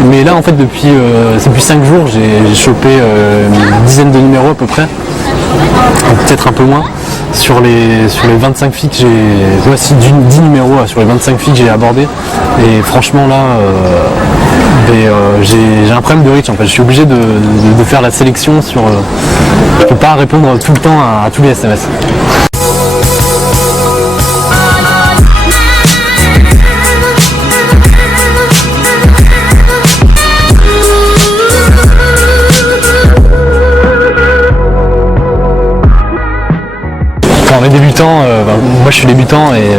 Mais là en fait depuis 5 jours j'ai chopé une dizaine de numéros à peu près, peut-être un peu moins, sur les 25 filles que j'ai, voici 10 numéros sur les 25 filles que j'ai abordées. Et franchement là j'ai un problème de reach en fait, je suis obligé de faire la sélection sur, je peux pas répondre tout le temps à tous les SMS. Quand on est débutant, moi je suis débutant et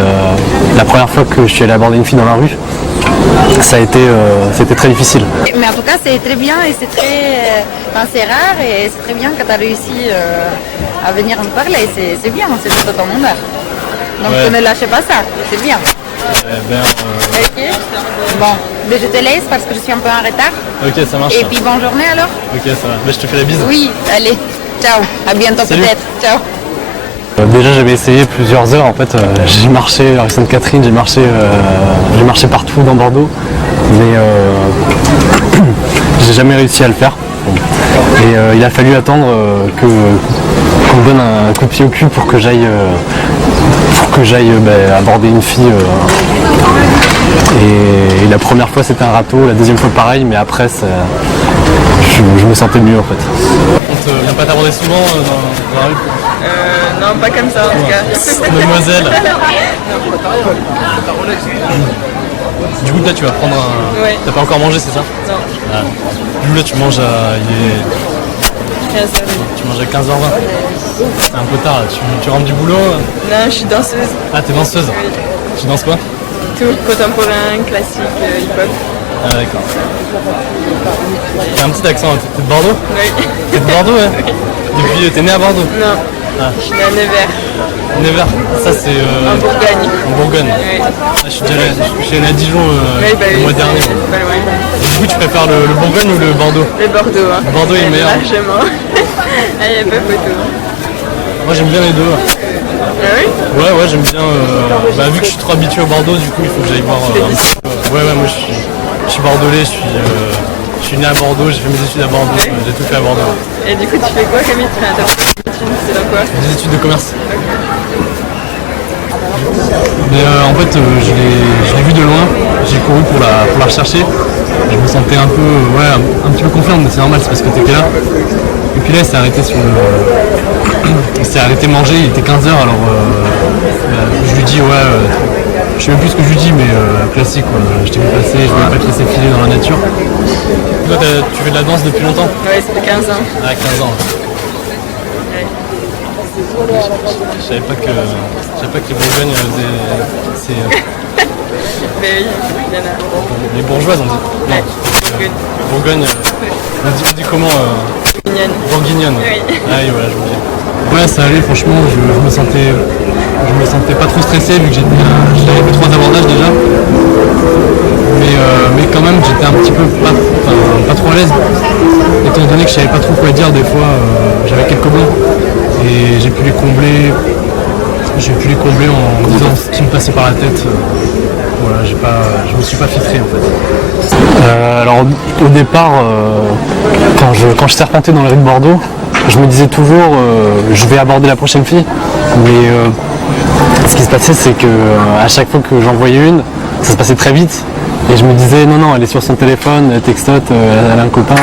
la première fois que je suis allé aborder une fille dans la rue, ça a été c'était très difficile. Mais en tout cas c'est très bien et c'est très, c'est rare et c'est très bien que tu as réussi à venir me parler, c'est bien, c'est tout ton honneur. Donc ne lâchez pas ça, c'est bien. Ok. Bon, mais je te laisse parce que je suis un peu en retard. Ok, ça marche. Et puis bonne journée alors. Ok, ça va. Je te fais la bise. Oui, allez, ciao, à bientôt peut-être, ciao. Déjà j'avais essayé plusieurs heures en fait, j'ai marché à Sainte-Catherine, j'ai marché partout dans Bordeaux, mais j'ai jamais réussi à le faire. Et il a fallu attendre qu'on me donne un coup de pied au cul pour que j'aille aborder une fille. Et la première fois c'était un râteau, la deuxième fois pareil, mais après je me sentais mieux en fait. On ne vient pas t'aborder souvent dans la rue? Non, pas comme ça en tout cas. Mademoiselle. Du coup là tu vas prendre un... Ouais. T'as pas encore mangé c'est ça? Non. Ah. Du coup là tu manges à... Tu manges à 15h20. C'est un peu tard là. Tu rentres du boulot? Non, je suis danseuse. Ah t'es danseuse? Oui. Tu danses quoi? Tout, contemporain, classique, hip-hop. Ah d'accord. T'as un petit accent, t'es de Bordeaux? Oui. T'es de Bordeaux ouais? Depuis, t'es né à Bordeaux? Non. Ah. Je suis née à Nevers. Nevers, ça c'est... En Bourgogne. En Bourgogne. Oui. Ah, je suis allé à Dijon le mois dernier. C'est pas loin. Et du coup tu préfères le Bourgogne ou le Bordeaux? Le Bordeaux. Hein. Le Bordeaux est meilleur. Largement. Ah, il n'y a pas photo. Moi j'aime bien les deux. Ah oui? Ouais j'aime bien. Vu que je suis trop habitué au Bordeaux, du coup il faut que j'aille voir un petit peu. Ouais moi je suis bordelais, je suis né à Bordeaux, j'ai fait mes études à Bordeaux, j'ai tout fait à Bordeaux. Et du coup tu fais quoi comme études? C'est dans quoi? Des études de commerce. Mais en fait je l'ai vu de loin, j'ai couru pour la rechercher. Je me sentais un peu un petit peu confiant, mais c'est normal, c'est parce que t'étais là. Et puis là il s'est arrêté il s'est arrêté manger, il était 15h alors je lui dis je sais même plus ce que je lui dis mais classique quoi. Je t'ai vu passer, je voulais pas te laisser filer dans la nature. Toi tu fais de la danse depuis longtemps? Ouais, ça fait 15 ans. Ah 15 ans. Ouais. Je savais pas que les Bourgognes c'est Mais oui, il y en a. les bourgeoises on dit. Non. Ouais. Bourgogne, on dit comment Bourguignonne. Oui. Ah oui voilà je me dis. Ouais ça allait franchement, je me sentais pas trop stressé vu que j'avais fait 3 abordages déjà. Mais quand même j'étais un petit peu pas trop à l'aise, étant donné que je savais pas trop quoi dire des fois, j'avais quelques mots et j'ai pu les combler en disant ce qui me passait par la tête. Voilà, je me suis pas filtré en fait. Alors au départ, quand je serpentais dans les rues de Bordeaux, je me disais toujours je vais aborder la prochaine fille, mais ce qui se passait c'est que à chaque fois que j'en voyais une, ça se passait très vite et je me disais non elle est sur son téléphone, elle textote, elle a un copain,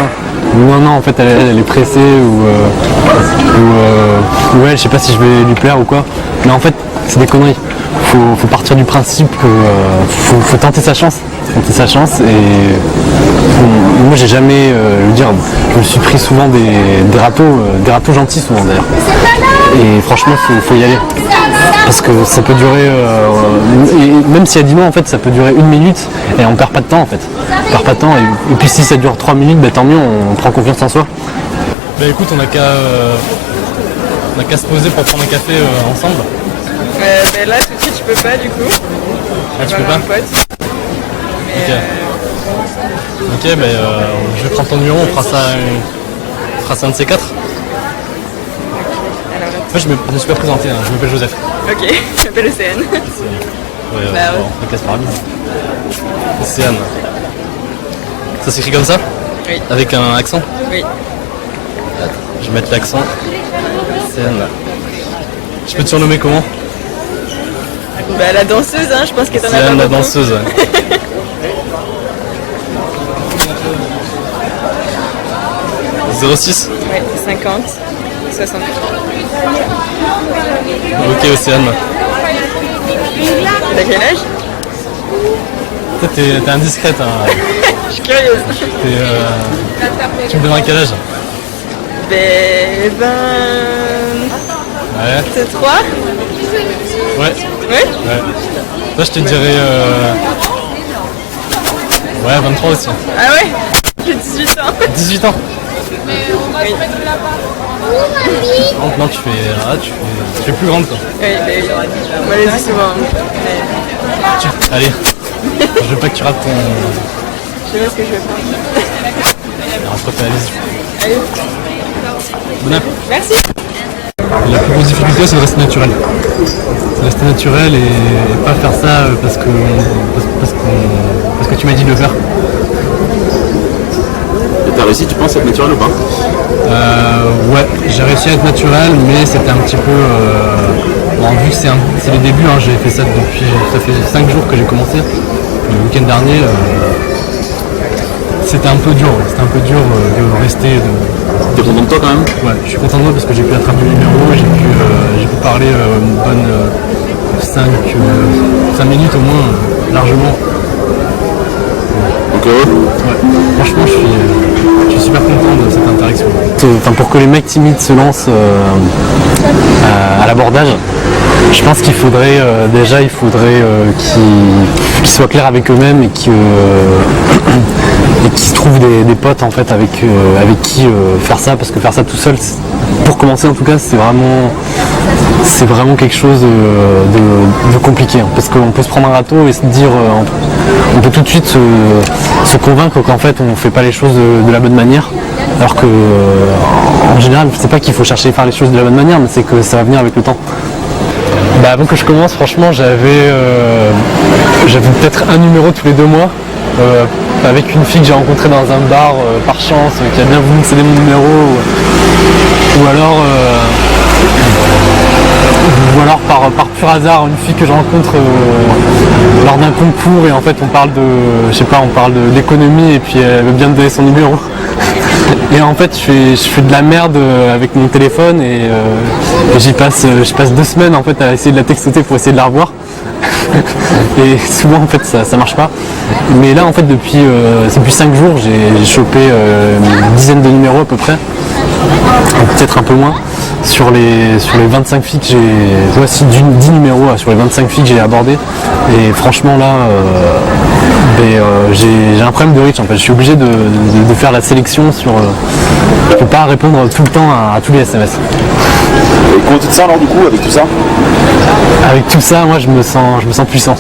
non en fait elle est pressée ou je sais pas si je vais lui plaire ou quoi, mais en fait c'est des conneries. Faut partir du principe que faut tenter sa chance et moi j'ai jamais je me suis pris souvent des râteaux gentils souvent d'ailleurs, et franchement faut y aller parce que ça peut durer et même s'il y a 10 mois en fait ça peut durer 1 minute et on perd pas de temps en fait, et puis si ça dure 3 minutes tant mieux, on prend confiance en soi. Bah écoute on a qu'à se poser pour prendre un café ensemble. Mais là tout de suite je peux pas du coup. Ah tu peux pas? Mais Ok, je vais prendre ton numéro, on fera ça un de ces 4. Moi je me suis pas présenté, hein. Je m'appelle Joseph. ok, je m'appelle Océane. Ouais, on casse par lui. Océane. Ça s'écrit comme ça? Oui. Avec un accent? Oui. Je vais mettre l'accent. Océane. Je peux te surnommer comment? Bah, la danseuse, hein, je pense que t'en as pas Océane la beaucoup. danseuse, ouais. « 06 » Ouais, 50, 60. Ok Océane. T'as quel âge? Toi t'es indiscrète, hein. Je suis curieuse. Tu me donneras quel âge? Ben, Ouais. 23. Ouais. Ouais. Ouais. Toi je te dirais ouais 23 aussi. Ah ouais. J'ai 18 ans. 18 ans. Oui. Non tu fais plus grande quoi. Oui, ben oui. On me le dit souvent. Mais Allez. Je veux pas que tu rates ton. je sais pas ce que je vais faire. Entre ta liste. Allez. Bon app. Merci. La plus grosse difficulté c'est de rester naturel. De rester naturel et pas faire ça parce que tu m'as dit de le faire. Et t'as réussi, tu penses, à être naturel ou pas? Ouais, j'ai réussi à être naturel, mais c'était un petit peu. Bon, vu que c'est les débuts, hein, j'ai fait ça depuis. Ça fait 5 jours que j'ai commencé. Le week-end dernier, c'était un peu dur. Ouais. C'était un peu dur de rester. T'es content de toi quand même? Ouais, je suis content de moi parce que j'ai pu attraper le numéro, j'ai pu parler une bonne 5 minutes au moins, largement. Donc heureux? Ouais, franchement, je suis super content de cette interaction. Enfin, pour que les mecs timides se lancent à l'abordage, je pense qu'il faudrait qu'ils soient clairs avec eux-mêmes et qu'ils se trouvent des potes en fait avec qui faire ça, parce que faire ça tout seul, pour commencer en tout cas, c'est vraiment quelque chose de compliqué, hein, parce qu'on peut se prendre un râteau et se dire, on peut tout de suite se convaincre qu'en fait on fait pas les choses de la bonne manière, alors que en général c'est pas qu'il faut chercher à faire les choses de la bonne manière, mais c'est que ça va venir avec le temps. Bah, avant que je commence, franchement, j'avais peut-être un numéro tous les 2 mois avec une fille que j'ai rencontrée dans un bar par chance, qui a bien voulu me céder mon numéro, ou alors par pur hasard une fille que je rencontre lors d'un concours, et en fait on parle d'économie et puis elle veut bien me donner son numéro. Et en fait je fais de la merde avec mon téléphone et je passe 2 semaines en fait à essayer de la textoter pour essayer de la revoir. Et souvent en fait ça marche pas. Mais là en fait depuis 5 jours j'ai chopé une dizaine de numéros à peu près. Peut-être un peu moins. Sur les 25 filles que j'ai. Voici 10 numéros sur les 25 filles que j'ai abordées. Et franchement là j'ai un problème de reach en fait. Je suis obligé de faire la sélection sur. Je peux pas répondre tout le temps à tous les SMS. Et comment tu te sens alors du coup avec tout ça? Avec tout ça, moi je me sens puissant.